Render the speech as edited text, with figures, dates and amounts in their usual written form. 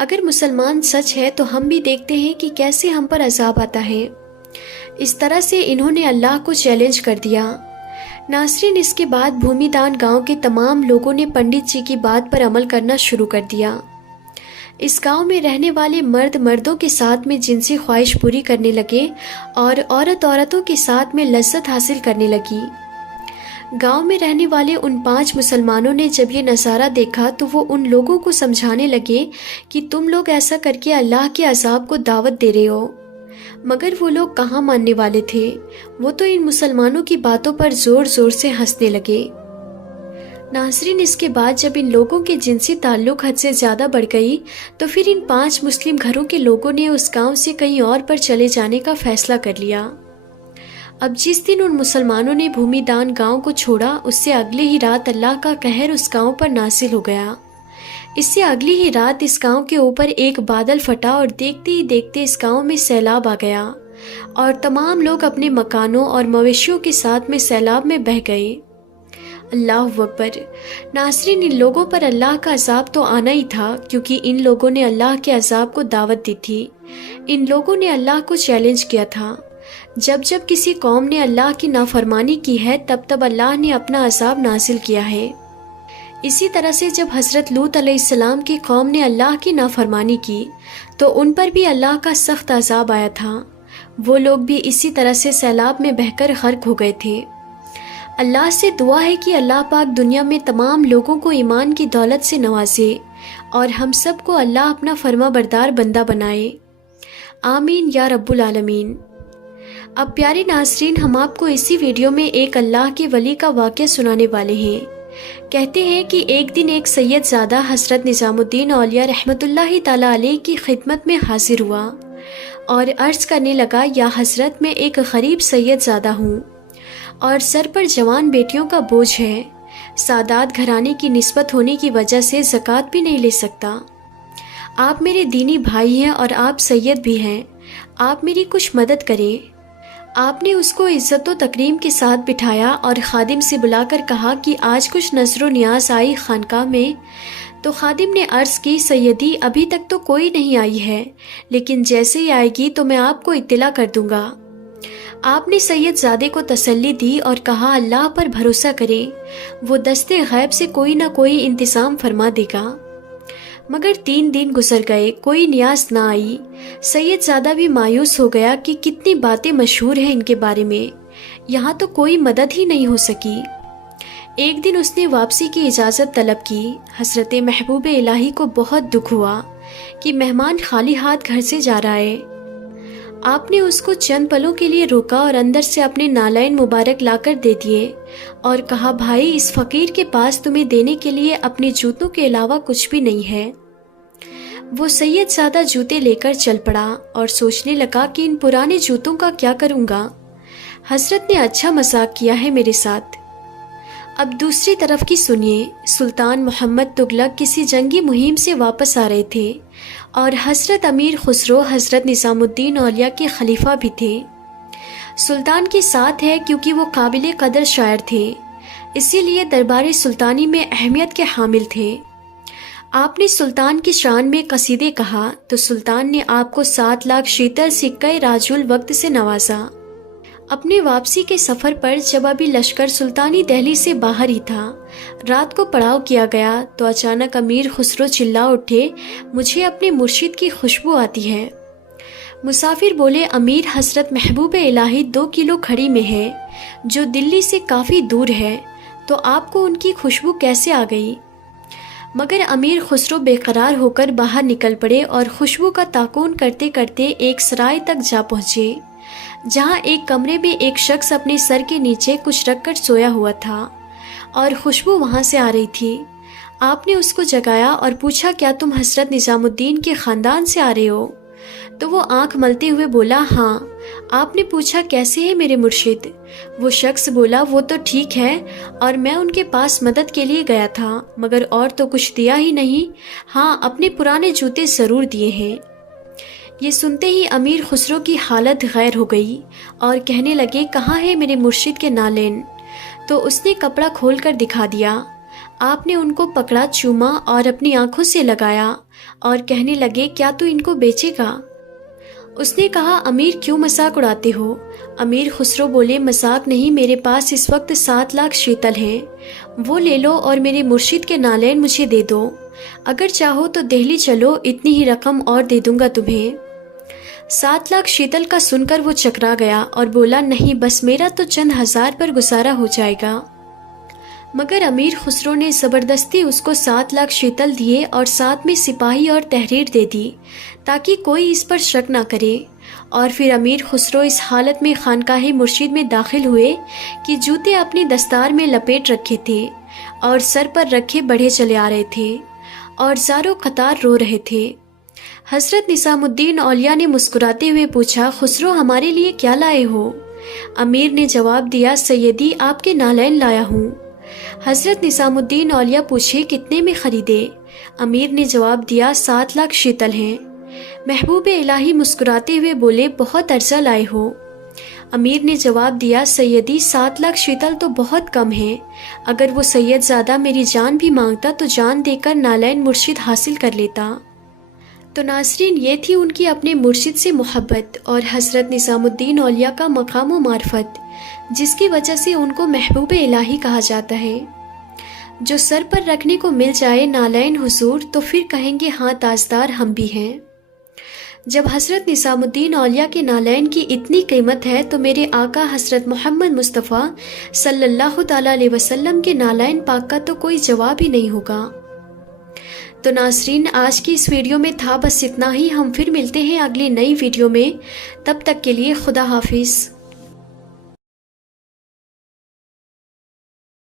اگر مسلمان سچ ہے تو ہم بھی دیکھتے ہیں کہ کیسے ہم پر عذاب آتا ہے۔ اس طرح سے انہوں نے اللہ کو چیلنج کر دیا۔ ناظرین، اس کے بعد بھومی دان گاؤں کے تمام لوگوں نے پنڈت جی کی بات پر عمل کرنا شروع کر دیا۔ اس گاؤں میں رہنے والے مرد مردوں کے ساتھ میں جنسی خواہش پوری کرنے لگے اور عورت عورتوں کے ساتھ میں لذت حاصل کرنے لگی۔ گاؤں میں رہنے والے ان 5 مسلمانوں نے جب یہ نظارہ دیکھا تو وہ ان لوگوں کو سمجھانے لگے کہ تم لوگ ایسا کر کے اللہ کے عذاب کو دعوت دے رہے ہو، مگر وہ لوگ کہاں ماننے والے تھے، وہ تو ان مسلمانوں کی باتوں پر زور زور سے ہنسنے لگے۔ ناظرین، اس کے بعد جب ان لوگوں کے جنسی تعلق حد سے زیادہ بڑھ گئی تو پھر ان 5 مسلم گھروں کے لوگوں نے اس گاؤں سے کہیں اور پر چلے جانے کا فیصلہ کر لیا۔ اب جس دن ان مسلمانوں نے بھومی دان گاؤں کو چھوڑا، اس سے اگلے ہی رات اللہ کا قہر اس گاؤں پر نازل ہو گیا۔ اس سے اگلی ہی رات اس گاؤں کے اوپر ایک بادل پھٹا اور دیکھتے ہی دیکھتے اس گاؤں میں سیلاب آ گیا اور تمام لوگ اپنے مکانوں اور مویشیوں کے ساتھ میں سیلاب میں بہہ گئے۔ اللہ اکبر! ناظرین، ان لوگوں پر اللہ کا عذاب تو آنا ہی تھا، کیونکہ ان لوگوں نے اللہ کے عذاب کو دعوت دی تھی۔ ان لوگوں نے اللہ کو چیلنج کیا تھا۔ جب جب کسی قوم نے اللہ کی نافرمانی کی ہے تب تب اللہ نے اپنا عذاب نازل کیا ہے۔ اسی طرح سے جب حضرت لوط علیہ السلام کی قوم نے اللہ کی نافرمانی کی تو ان پر بھی اللہ کا سخت عذاب آیا تھا۔ وہ لوگ بھی اسی طرح سے سیلاب میں بہہ کر غرق ہو گئے تھے۔ اللہ سے دعا ہے کہ اللہ پاک دنیا میں تمام لوگوں کو ایمان کی دولت سے نوازے اور ہم سب کو اللہ اپنا فرما بردار بندہ بنائے۔ آمین یا رب العالمین۔ اب پیارے ناظرین، ہم آپ کو اسی ویڈیو میں ایک اللہ کے ولی کا واقعہ سنانے والے ہیں۔ کہتے ہیں کہ ایک دن ایک سید زادہ حضرت نظام الدین اولیاء رحمۃ اللہ تعالی علیہ کی خدمت میں حاضر ہوا اور عرض کرنے لگا، یا حضرت، میں ایک غریب سید زادہ ہوں اور سر پر جوان بیٹیوں کا بوجھ ہے۔ سادات گھرانے کی نسبت ہونے کی وجہ سے زکوٰۃ بھی نہیں لے سکتا۔ آپ میرے دینی بھائی ہیں اور آپ سید بھی ہیں، آپ میری کچھ مدد کریں۔ آپ نے اس کو عزت و تکریم کے ساتھ بٹھایا اور خادم سے بلا کر کہا کہ آج کچھ نظر و نیاز آئی خانقاہ میں؟ تو خادم نے عرض کی، سیدی، ابھی تک تو کوئی نہیں آئی ہے، لیکن جیسے ہی آئے گی تو میں آپ کو اطلاع کر دوں گا۔ آپ نے سید زادے کو تسلی دی اور کہا، اللہ پر بھروسہ کریں، وہ دستے غیب سے کوئی نہ کوئی انتظام فرما دے گا۔ مگر 3 دن گزر گئے، کوئی نیاز نہ آئی۔ سید زادہ بھی مایوس ہو گیا کہ کتنی باتیں مشہور ہیں ان کے بارے میں، یہاں تو کوئی مدد ہی نہیں ہو سکی۔ ایک دن اس نے واپسی کی اجازت طلب کی۔ حضرت محبوب الہی کو بہت دکھ ہوا کہ مہمان خالی ہاتھ گھر سے جا رہا ہے۔ آپ نے اس کو چند پلوں کے لیے روکا اور اندر سے اپنے نالین مبارک لا کر دے دیے اور کہا، بھائی، اس فقیر کے پاس تمہیں دینے کے لیے اپنے جوتوں کے علاوہ کچھ بھی نہیں ہے۔ وہ سید زادہ جوتے لے کر چل پڑا اور سوچنے لگا کہ ان پرانے جوتوں کا کیا کروں گا۔ حضرت نے اچھا مذاق کیا ہے میرے ساتھ۔ اب دوسری طرف کی سنیے۔ سلطان محمد تغلق کسی جنگی مہم سے واپس آ رہے تھے اور حضرت امیر خسرو حضرت نظام الدین اولیاء کے خلیفہ بھی تھے۔ سلطان کے ساتھ ہے کیونکہ وہ قابل قدر شاعر تھے، اسی لیے دربار سلطانی میں اہمیت کے حامل تھے۔ آپ نے سلطان کی شان میں قصیدے کہا تو سلطان نے آپ کو 7 لاکھ شیتل سکہ راج الوقت سے نوازا۔ اپنے واپسی کے سفر پر جب ابھی لشکر سلطانی دہلی سے باہر ہی تھا، رات کو پڑاؤ کیا گیا تو اچانک امیر خسرو چلا اٹھے، مجھے اپنے مرشد کی خوشبو آتی ہے۔ مسافر بولے، امیر، حضرت محبوب الہی 2 کلو کھڑی میں ہے جو دلی سے کافی دور ہے، تو آپ کو ان کی خوشبو کیسے آ گئی؟ مگر امیر خسرو بے قرار ہو کر باہر نکل پڑے اور خوشبو کا تعاقن کرتے کرتے ایک سرائے تک جا پہنچے، جہاں ایک کمرے میں ایک شخص اپنے سر کے نیچے کچھ رکھ کر سویا ہوا تھا اور خوشبو وہاں سے آ رہی تھی۔ آپ نے اس کو جگایا اور پوچھا، کیا تم حضرت نظام الدین کے خاندان سے آ رہے ہو؟ تو وہ آنکھ ملتے ہوئے بولا، ہاں۔ آپ نے پوچھا، کیسے ہے میرے مرشد؟ وہ شخص بولا، وہ تو ٹھیک ہے، اور میں ان کے پاس مدد کے لیے گیا تھا، مگر اور تو کچھ دیا ہی نہیں، ہاں اپنے پرانے جوتے ضرور دیے ہیں۔ یہ سنتے ہی امیر خسرو کی حالت غیر ہو گئی اور کہنے لگے، کہاں ہے میرے مرشد کے نالین؟ تو اس نے کپڑا کھول کر دکھا دیا۔ آپ نے ان کو پکڑا، چوما اور اپنی آنکھوں سے لگایا اور کہنے لگے کیا تو ان کو بیچے گا؟ اس نے کہا امیر کیوں مذاق اڑاتے ہو؟ امیر خسرو بولے مذاق نہیں، میرے پاس اس وقت 7 لاکھ شیتل ہیں، وہ لے لو اور میرے مرشد کے نالین مجھے دے دو، اگر چاہو تو دہلی چلو، اتنی ہی رقم اور دے دوں گا تمہیں۔ 7 لاکھ شیتل کا سن کر وہ چکرا گیا اور بولا نہیں، بس میرا تو چند ہزار پر گزارا ہو جائے گا۔ مگر امیر خسرو نے زبردستی اس کو 7 لاکھ شیتل دیے اور ساتھ میں سپاہی اور تحریر دے دی تاکہ کوئی اس پر شک نہ کرے، اور پھر امیر خسرو اس حالت میں خانقاہ مرشد میں داخل ہوئے کہ جوتے اپنی دستار میں لپیٹ رکھے تھے اور سر پر رکھے بڑھے چلے آ رہے تھے اور زاروں قطار رو رہے تھے۔ حضرت نظام الدین اولیاء نے مسکراتے ہوئے پوچھا خسرو ہمارے لیے کیا لائے ہو؟ امیر نے جواب دیا سیدی آپ کے نالین لایا ہوں۔ حضرت نظام الدین اولیاء پوچھے کتنے میں خریدے؟ امیر نے جواب دیا 7 لاکھ شیتل ہیں۔ محبوب الہی مسکراتے ہوئے بولے بہت عرضہ لائے ہو۔ امیر نے جواب دیا سیدی 7 لاکھ شیتل تو بہت کم ہیں، اگر وہ سید زادہ میری جان بھی مانگتا تو جان دے کر نالین مرشد حاصل کر لیتا۔ تو ناظرین یہ تھی ان کی اپنے مرشد سے محبت اور حضرت نظام الدین اولیاء کا مقام و معرفت، جس کی وجہ سے ان کو محبوب الہی کہا جاتا ہے۔ جو سر پر رکھنے کو مل جائے نالین حضور تو پھر کہیں گے ہاں تاجدار ہم بھی ہیں۔ جب حضرت نظام الدین اولیاء کے نالین کی اتنی قیمت ہے تو میرے آقا حضرت محمد مصطفیٰ صلی اللہ تعالیٰ علیہ وسلم کے نالین پاک کا تو کوئی جواب ہی نہیں ہوگا۔ تو ناظرین آج کی اس ویڈیو میں تھا بس اتنا ہی، ہم پھر ملتے ہیں اگلی نئی ویڈیو میں، تب تک کے لیے خدا حافظ۔